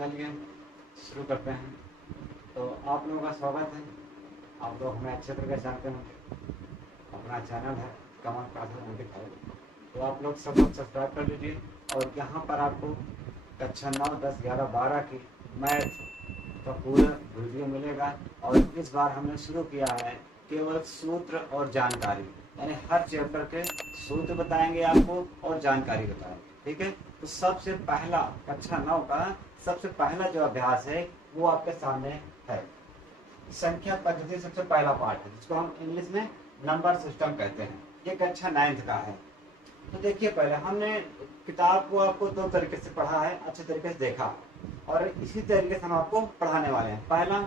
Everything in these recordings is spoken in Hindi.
चलिए शुरू करते हैं। तो आप लोगों का स्वागत है। आप लोग हमें अच्छे तरीके से जानते होंगे। अपना चैनल है कमल क्लासेस 95। तो आप लोग सब लोग सब्सक्राइब कर लीजिए। और यहाँ पर आपको कक्षा 9, 10, 11, 12 की मैथ का पूरा वीडियो मिलेगा। और इस बार हमने शुरू किया है केवल सूत्र और जानकारी, यानी हर चैप्टर के सूत्र बताएंगे आपको और जानकारी बताएंगे। ठीक है, तो सबसे पहला कक्षा 9 का सबसे पहला जो अभ्यास है वो आपके सामने है। संख्या पद्धति सबसे पहला पार्ट है, जिसको हम इंग्लिश में नंबर सिस्टम कहते हैं। ये कक्षा 9 का है। तो देखिए, पहले हमने किताब को आपको दो तरीके से पढ़ा है, अच्छे तरीके से देखा, और इसी तरीके से हम आपको पढ़ाने वाले हैं। पहला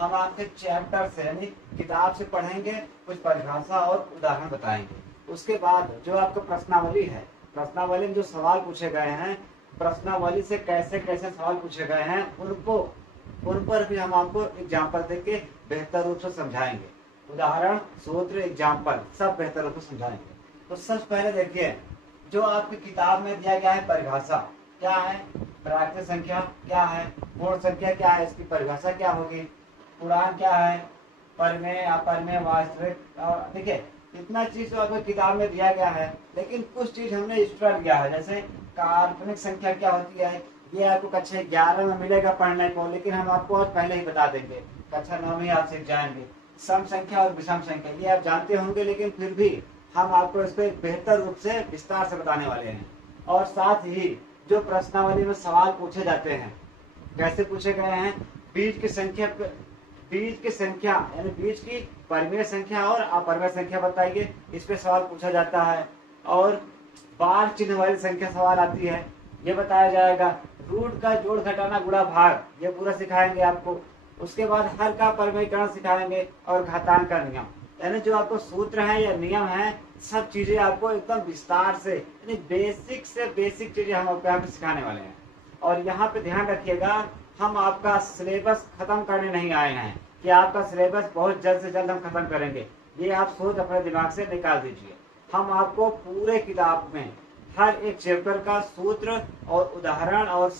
हम आपके चैप्टर से यानी किताब से पढ़ेंगे, कुछ परिभाषा और उदाहरण बताएंगे। उसके बाद जो आपका प्रश्नावली है, प्रश्नावली में जो सवाल पूछे गए हैं, प्रश्नावली से कैसे कैसे सवाल पूछे गए हैं, उन पर भी हम आपको एग्जाम्पल देके बेहतर रूप से समझाएंगे। उदाहरण, सूत्र, एग्जाम्पल सब बेहतर रूप से समझाएंगे। तो सबसे पहले देखिए, जो आपकी किताब में दिया गया है परिभाषा क्या है, प्राकृतिक संख्या क्या है, पूर्ण संख्या क्या है, इसकी परिभाषा क्या होगी, पूर्णांक क्या है, परिमेय, अपरिमेय, वास्तविक। और देखिए, इतना चीज तो आपको किताब में दिया गया है, लेकिन कुछ चीज हमने एक्स्ट्रा लिया है। जैसे काल्पनिक संख्या क्या होती है, ये आपको कक्षा 11 में मिलेगा पढ़ने को, लेकिन हम आपको आज पहले ही बता देंगे, कक्षा 9 में आप सीख जाएंगे। सम संख्या और विषम संख्या ये आप जानते होंगे, लेकिन फिर भी हम आपको इस पर बेहतर रूप से विस्तार से बताने वाले हैं। और साथ ही जो प्रश्नावली में सवाल पूछे जाते हैं, कैसे पूछे गए हैं, बीज की संख्या यानी बीज की परिमेय संख्या और अपरिमेय संख्या बताइए, इस पे सवाल पूछा जाता है। और बार चिन्ह वाली संख्या सवाल आती है, ये बताया जाएगा। रूट का जोड़ घटाना गुणा भाग, ये पूरा सिखाएंगे आपको। उसके बाद हर का परिमेयकरण सिखाएंगे और घातांक का नियम, यानी जो आपको सूत्र है या नियम है, सब चीजें आपको एकदम विस्तार से, यानी बेसिक से बेसिक चीजें हम आपको यहाँ पे सिखाने वाले हैं। और यहाँ पे ध्यान रखिएगा, हम आपका सिलेबस खत्म करने नहीं आए हैं कि आपका सिलेबस बहुत जल्द से जल्द हम खत्म करेंगे, ये आप सोच अपने दिमाग से निकाल दीजिए। हम आपको पूरे किताब में हर एक चैप्टर का सूत्र और उदाहरण और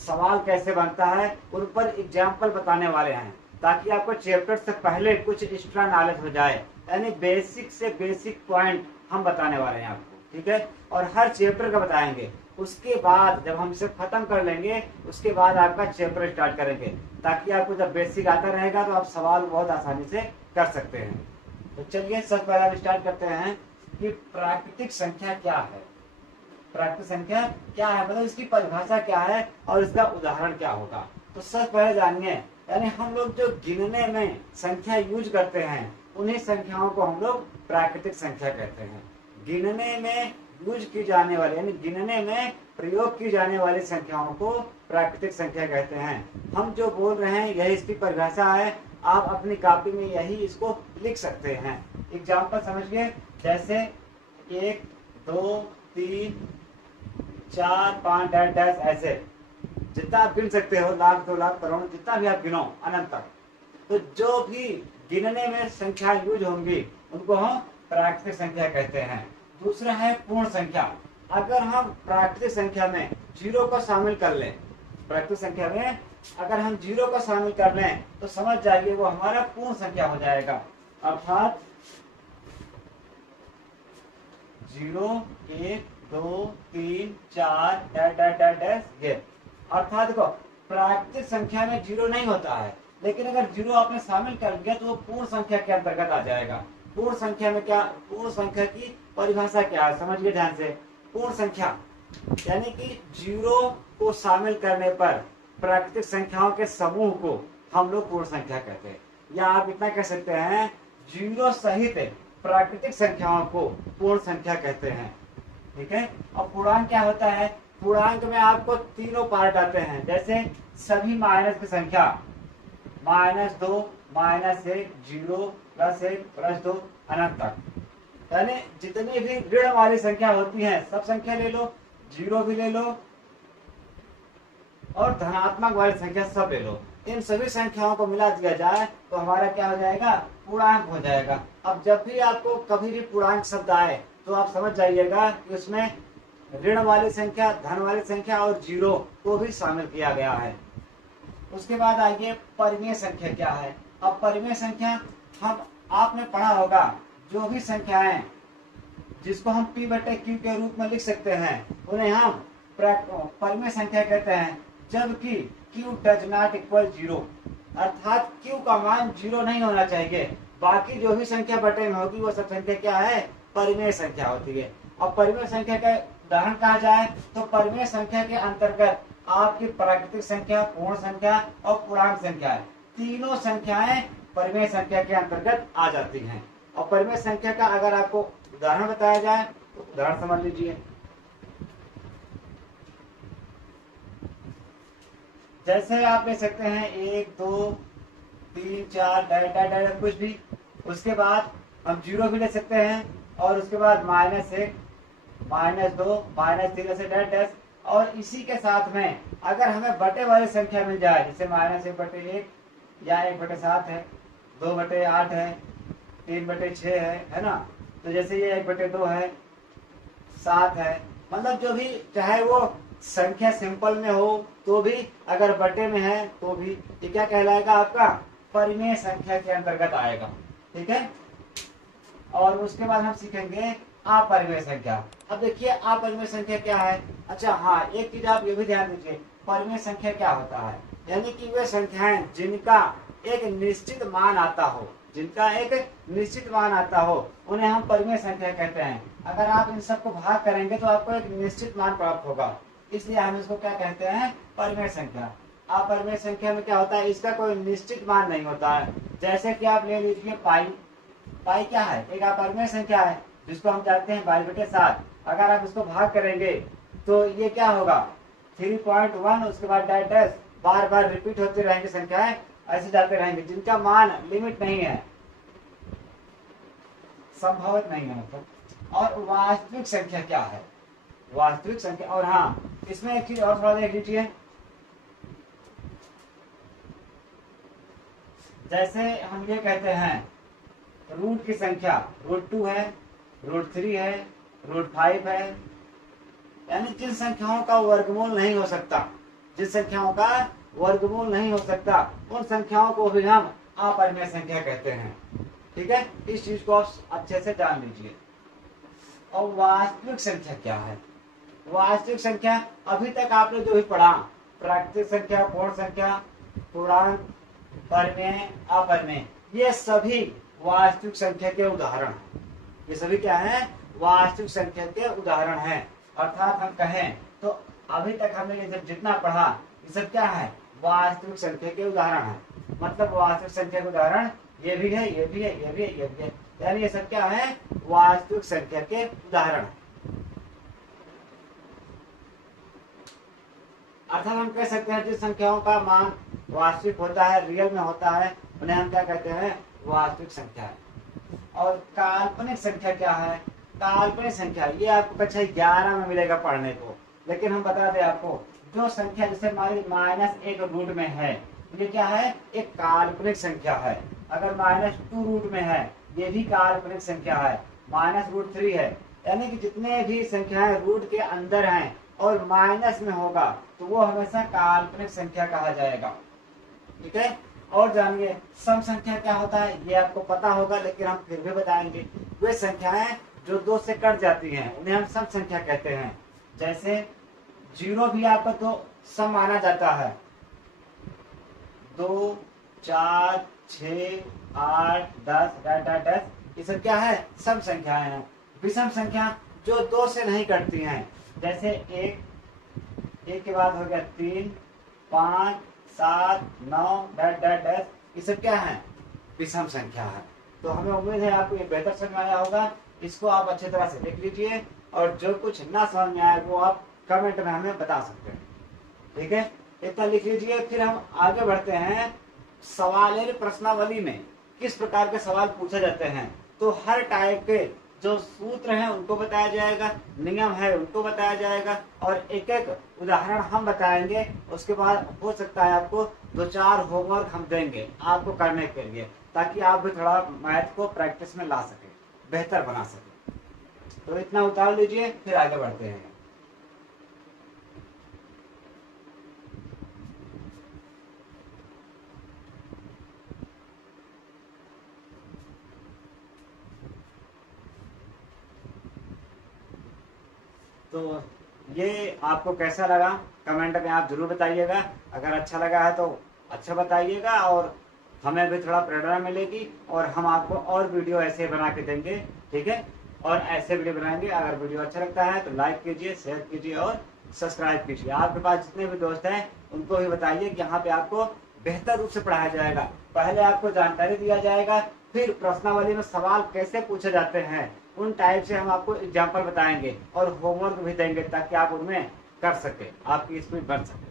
सवाल कैसे बनता है, उन पर एग्जाम्पल बताने वाले हैं, ताकि आपको चैप्टर से पहले कुछ एक्स्ट्रा नॉलेज हो जाए। यानी बेसिक से बेसिक पॉइंट हम बताने वाले हैं आपको, ठीक है। और हर चैप्टर का बताएंगे। उसके बाद जब हम इसे खत्म कर लेंगे, उसके बाद आपका चैप्टर स्टार्ट करेंगे, ताकि आपको जब बेसिक आता रहेगा तो आप सवाल बहुत आसानी से कर सकते हैं। तो चलिए सबसे पहले हम स्टार्ट करते हैं कि प्राकृतिक संख्या क्या है। प्राकृतिक संख्या क्या है, मतलब इसकी परिभाषा क्या है और इसका उदाहरण क्या होगा। तो सबसे पहले जानिए, यानी हम लोग जो गिनने में संख्या यूज करते हैं, उन्हीं संख्याओं को हम लोग प्राकृतिक संख्या कहते हैं। गिनने में यूज की जाने वाली, यानी गिनने में प्रयोग की जाने वाली संख्याओं को प्राकृतिक संख्या कहते हैं। हम जो बोल रहे हैं यही इसकी परिभाषा है। आप अपनी कॉपी में यही इसको लिख सकते हैं। एग्जाम्पल समझिए, जैसे 1, 2, 3, 4, 5 डैश डैश, ऐसे जितना आप गिन सकते हो, लाख, 2 लाख, करोड़, जितना भी आप गिनो अनंत तक। तो जो भी गिनने में संख्या यूज होंगी उनको हम प्राकृतिक संख्या कहते हैं। दूसरा है पूर्ण संख्या। अगर हम प्राकृतिक संख्या में 0 को शामिल कर लें, प्राकृतिक संख्या में अगर हम 0 को शामिल कर लें तो समझ जाइए वो हमारा पूर्ण संख्या हो जाएगा। अर्थात 0, 1, 2, 3, 4 डैश डैश डैश डैश, ये अर्थात देखो, प्राकृतिक संख्या में 0 नहीं होता है, लेकिन अगर 0 आपने शामिल कर लिया तो वो पूर्ण संख्या के अंतर्गत आ जाएगा। पूर्ण संख्या में क्या, पूर्ण संख्या की परिभाषा क्या है, समझिए ध्यान से। पूर्ण संख्या यानी कि 0 को शामिल करने पर प्राकृतिक संख्याओं के समूह को हम लोग पूर्ण संख्या कहते हैं। या आप इतना कह सकते हैं, 0 सहित प्राकृतिक संख्याओं को पूर्ण संख्या कहते हैं, ठीक है। और पूर्णांक क्या होता है, पूर्णांक में आपको तीनों पार्ट आते हैं। जैसे सभी माइनस की संख्या, -2, -1, 0, +1, +2 अनंत तक, यानी जितनी भी ऋण वाली संख्या होती है सब संख्या ले लो, 0 भी ले लो और धनात्मक वाली संख्या सब ले लो। इन सभी संख्याओं को मिला दिया जाए तो हमारा क्या हो जाएगा, पूर्णांक हो जाएगा। अब जब भी आपको कभी भी पूर्णांक शब्द आए तो आप समझ जाइएगा कि उसमें ऋण वाली संख्या, धन वाली संख्या और जीरो को भी शामिल किया गया है। उसके बाद आइए परिमेय संख्या क्या है। अब परिमेय संख्या हम आपने पढ़ा होगा, जो भी संख्याएं जिसको हम p बटे q के रूप में लिख सकते हैं उन्हें हम परिमेय संख्या कहते हैं, जबकि q does not equal zero, अर्थात q का मान जीरो नहीं होना चाहिए। बाकी जो भी संख्या बटे में होगी वो सब संख्या क्या है, परिमेय संख्या होती है। अब परिमेय संख्या का उदाहरण कहा जाए तो परिमेय संख्या के अंतर्गत आपकी प्राकृतिक संख्या, पूर्ण संख्या और पूर्णांक संख्या, तीनों संख्याएं परिमेय संख्या के अंतर्गत आ जाती हैं। और परिमेय संख्या का अगर आपको उदाहरण बताया जाए तो उदाहरण समझ लीजिए। जैसे आप ले सकते हैं 1 2 3 4 डैश कुछ भी, उसके बाद हम जीरो भी ले सकते हैं और उसके बाद -1 -2 -3 ऐसे डैश डैश। और इसी के साथ में अगर हमें बटे वाली संख्या मिल जाए, जैसे -1/1 या 1/7 है, 2/8 है, 3/6 है ना, तो जैसे ये 1/2 है, 7 है, मतलब जो भी चाहे वो संख्या सिंपल में हो तो भी, अगर बटे में है तो भी, ये क्या कहलाएगा, आपका परिमेय संख्या के अंतर्गत आएगा। ठीक है। और उसके बाद हम सीखेंगे अपरिमेय संख्या। अब देखिए अपरिमेय संख्या क्या है। अच्छा हाँ, एक चीज आप ये भी ध्यान दीजिए, परिमेय संख्या क्या होता है, यानी कि वे संख्याएं जिनका एक निश्चित मान आता हो, जिनका एक निश्चित मान आता हो उन्हें हम परिमेय संख्या कहते हैं। अगर आप इन सबको भाग करेंगे तो आपको एक निश्चित मान प्राप्त होगा, इसलिए हम इसको क्या कहते हैं, परिमेय संख्या। अपरिमेय संख्या में क्या होता है, इसका कोई निश्चित मान नहीं होता है। जैसे कि आप ले लीजिए पाई। पाई क्या है, एक अपरिमेय संख्या है जिसको हम जानते हैं 22/7। अगर आप इसको भाग करेंगे तो ये क्या होगा, 3.1, उसके बाद डैश डैश, बार बार रिपीट होते रहेंगे संख्याएं, ऐसे जाते रहेंगे, जिनका मान लिमिट नहीं है, संभावित नहीं है मतलब। और वास्तविक संख्या क्या है, वास्तविक संख्या। और हाँ, इसमें एक चीज और थोड़ा देख लीजिए, जैसे हम ये कहते हैं रूट की संख्या √2 है, √3 है, √5 है, यानी जिन संख्याओं का वर्गमूल नहीं हो सकता, जिन संख्याओं का वर्गमूल नहीं हो सकता, उन संख्याओं को भी हम अपरिमेय संख्या कहते हैं। ठीक है, इस चीज को आप अच्छे से जान लीजिए। और वास्तविक संख्या क्या है, वास्तविक संख्या अभी तक आपने जो भी पढ़ा, प्राकृतिक संख्या, पूर्ण संख्या, पूर्णांक, परिमेय, अपरिमेय, ये सभी वास्तविक संख्या के उदाहरण हैं। ये सभी क्या है, वास्तविक संख्या के उदाहरण हैं। अर्थात हम कहें तो अभी तक हमने ये जितना पढ़ा ये सब क्या है, वास्तविक संख्या के उदाहरण है। मतलब वास्तविक संख्या के उदाहरण ये भी है, ये भी है, ये भी है, ये भी है, यानी ये सब क्या है, वास्तविक संख्या के उदाहरण। अर्थात हम कह सकते हैं जिस संख्याओं का मान वास्तविक होता है, रियल में होता है, उन्हें हम क्या कहते हैं, वास्तविक संख्या है। और काल्पनिक संख्या क्या है, काल्पनिक संख्या ये आपको कक्षा 11 में मिलेगा पढ़ने को, लेकिन हम बता दें आपको, जो संख्या जैसे हमारी -1 रूट में है, ये क्या है, एक काल्पनिक संख्या है। अगर -2 रूट में है, ये भी काल्पनिक संख्या है। -√3 है, यानी कि जितने भी संख्याएं रूट के अंदर हैं और माइनस में होगा तो वो हमेशा काल्पनिक संख्या कहा जाएगा। ठीक है। और जानिए सम संख्या क्या होता है, ये आपको पता होगा लेकिन हम फिर भी बताएंगे। वे संख्याएं जो 2 से कट जाती हैं उन्हें हम सम संख्या कहते हैं। जैसे 0 भी आपका तो सम माना जाता है, 2 4 6 8 10 ये सब क्या है, सम संख्याएं हैं। विषम संख्या जो 2 से नहीं कटती हैं, जैसे 1 के बाद हो गया 3 5 7 9 डैश, ये सब क्या है, विषम संख्या है। तो हमें उम्मीद है आपको ये बेहतर समझ में आया होगा। इसको आप अच्छी तरह से लिख लीजिए और जो कुछ ना समझ में आए वो आप कमेंट में हमें बता सकते हैं। ठीक है, इतना लिख लीजिए। फिर हम आगे बढ़ते हैं, सवाल प्रश्नावली में किस प्रकार के सवाल पूछे जाते हैं। तो हर टाइप के जो सूत्र हैं उनको बताया जाएगा, नियम है उनको बताया जाएगा, और एक एक उदाहरण हम बताएंगे। उसके बाद हो सकता है आपको 2-4 होमवर्क हम देंगे आपको करने के लिए, ताकि आप भी थोड़ा मैथ को प्रैक्टिस में ला सके, बेहतर बना सके। तो इतना उतार लीजिए, फिर आगे बढ़ते हैं। तो ये आपको कैसा लगा कमेंट में आप जरूर बताइएगा। अगर अच्छा लगा है तो अच्छा बताइएगा, और हमें भी थोड़ा प्रेरणा मिलेगी और हम आपको और वीडियो ऐसे बना के देंगे, ठीक है। और ऐसे वीडियो बनाएंगे। अगर वीडियो अच्छा लगता है तो लाइक कीजिए, शेयर कीजिए और सब्सक्राइब कीजिए। आपके पास जितने भी दोस्त हैं उनको भी बताइए कि यहाँ पे आपको बेहतर रूप से पढ़ाया जाएगा। पहले आपको जानकारी दिया जाएगा, फिर प्रश्नावली में सवाल कैसे पूछे जाते हैं उन टाइप से हम आपको एग्जाम्पल बताएंगे और होमवर्क भी देंगे, ताकि आप उनमें कर सके, आपकी स्पीड बढ़ सके।